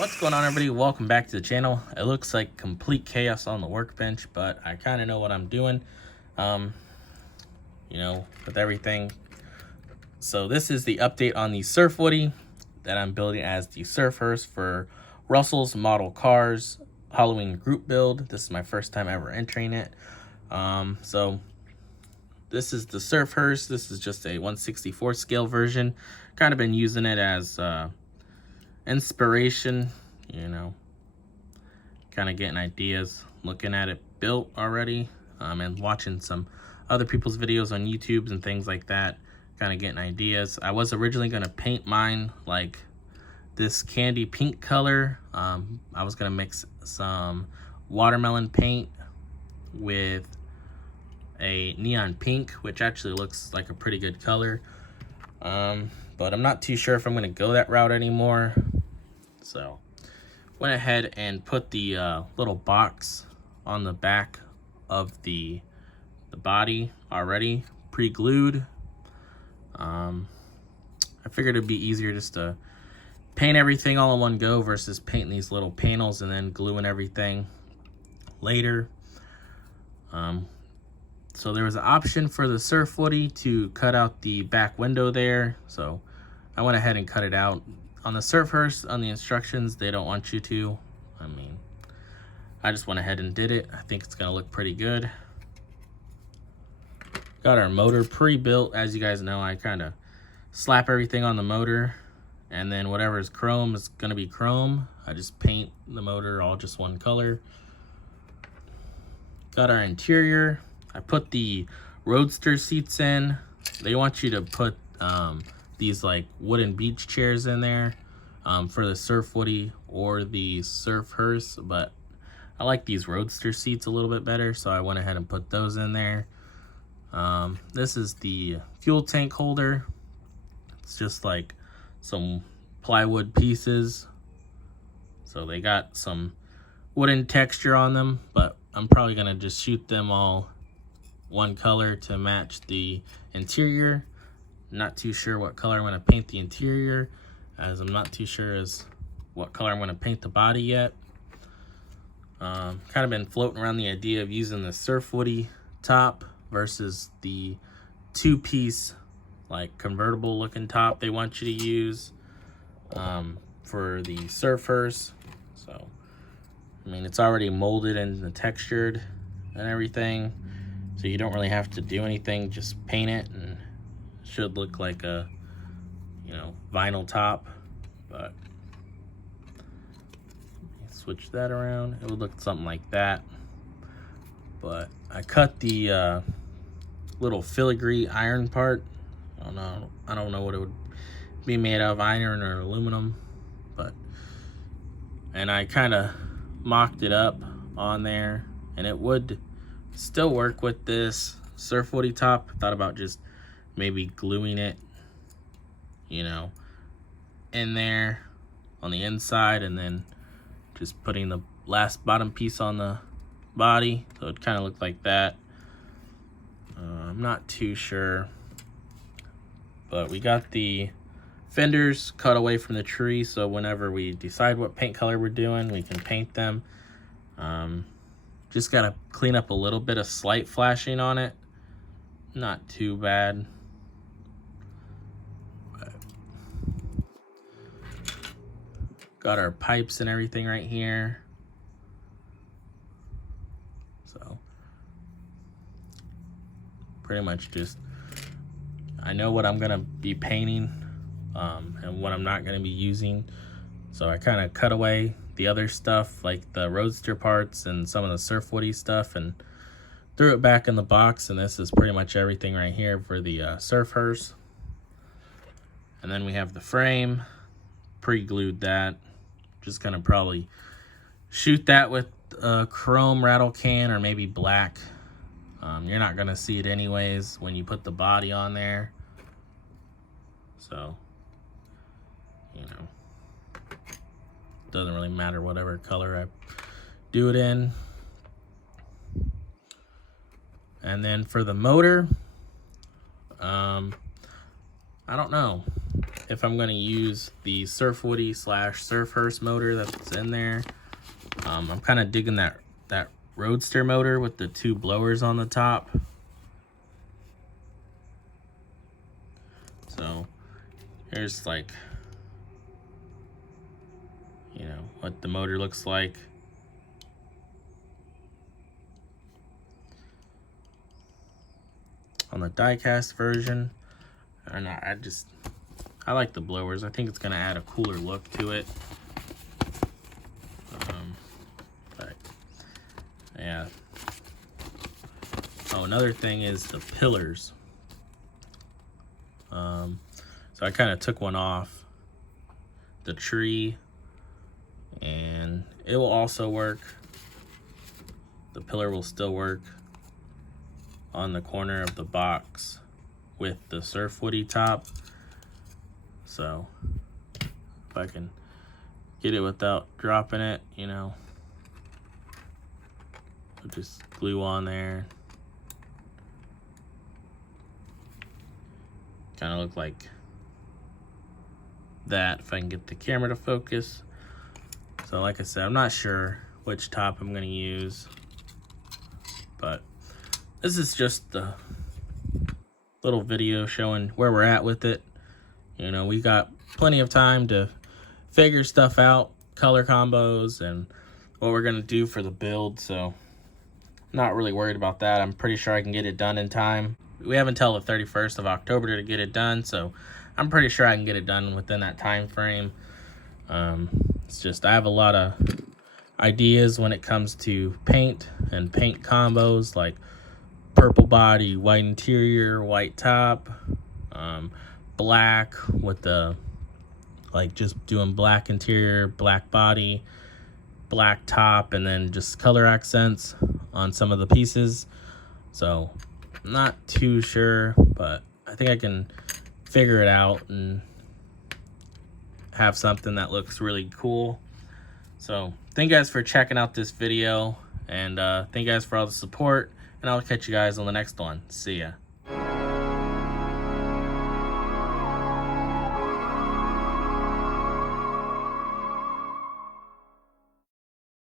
What's going on, everybody? Welcome back to the channel. It looks like complete chaos on the workbench, but I kind of know what I'm doing, with everything. So this is the update on the Surf Woody that I'm building as the Surf Hearse for Russell's Model Cars Halloween group build. This is my first time ever entering it. So this is the Surf Hearse. This is just a 1/64 scale version. Kind of been using it as inspiration, kind of getting ideas, looking at it built already, and watching some other people's videos on YouTube and things like that, kind of getting ideas. I was originally going to paint mine like this candy pink color. I was going to mix some watermelon paint with a neon pink, which actually looks like a pretty good color. But I'm not too sure if I'm going to go that route anymore. So went ahead and put the little box on the back of the body already pre-glued. I figured it'd be easier just to paint everything all in one go versus painting these little panels and then gluing everything later. So there was an option for the Surf Woody to cut out the back window there, so I went ahead and cut it out. On the Surf Hearse, on the instructions, they don't want you to. I just went ahead and did it. I think it's gonna look pretty good. Got our motor pre-built. As you guys know, I kind of slap everything on the motor, and then whatever is chrome is gonna be chrome. I just paint the motor all just one color. Got our interior. I put the Roadster seats in. They want you to put these like wooden beach chairs in there for the Surf Woody or the Surf Hearse, but I like these Roadster seats a little bit better, so I went ahead and put those in there. This is the fuel tank holder. It's just like some plywood pieces, so they got some wooden texture on them, but I'm probably gonna just shoot them all one color to match the interior. Not too sure what color I'm going to paint the interior, as I'm not too sure as what color I'm going to paint the body yet. Kind of been floating around the idea of using the Surf Woody top versus the two-piece like convertible looking top they want you to use for the Surf Hearse. So it's already molded and textured and everything, so you don't really have to do anything, just paint it, and it should look like a vinyl top. But switch that around, it would look something like that. But I cut the little filigree iron part. I don't know what it would be made of, iron or aluminum, and I kind of mocked it up on there, and it would still work with this Surf Woody top. I thought about just maybe gluing it, in there on the inside, and then just putting the last bottom piece on the body, so it kind of looked like that. I'm not too sure, but we got the fenders cut away from the tree, so whenever we decide what paint color we're doing, we can paint them. Just gotta clean up a little bit of slight flashing on it. Not too bad. But got our pipes and everything right here. So pretty much just, I know what I'm gonna be painting and what I'm not gonna be using. So I kind of cut away the other stuff, like the Roadster parts and some of the Surf Woody stuff, and threw it back in the box. And this is pretty much everything right here for the Surf Hearse. And then we have the frame, pre-glued that. Just gonna probably shoot that with a chrome rattle can or maybe black. You're not gonna see it anyways when you put the body on there, so doesn't really matter whatever color I do it in. And then for the motor, I don't know. if I'm gonna use the Surf Woody / Surf Hearse motor that's in there. I'm kind of digging that Roadster motor with the 2 blowers on the top. So here's like, you know, what the motor looks like. On the diecast version, or not, I like the blowers. I think it's gonna add a cooler look to it. But yeah. Oh, another thing is the pillars. So I kind of took one off the tree, and it will also work. The pillar will still work on the corner of the box with the Surf Woody top. So if I can get it without dropping it, you know, I'll just glue on there. Kind of look like that if I can get the camera to focus. So like I said, I'm not sure which top I'm going to use, but this is just a little video showing where we're at with it. You know, we got plenty of time to figure stuff out, color combos, and what we're going to do for the build. So not really worried about that. I'm pretty sure I can get it done in time. We have until the 31st of October to get it done, so I'm pretty sure I can get it done within that time frame. It's just I have a lot of ideas when it comes to paint and paint combos, like purple body, white interior, white top, black with the, like, just doing black interior, black body, black top, and then just color accents on some of the pieces. So I'm not too sure, but I think I can figure it out and have something that looks really cool. So thank you guys for checking out this video, and thank you guys for all the support, and I'll catch you guys on the next one. See ya.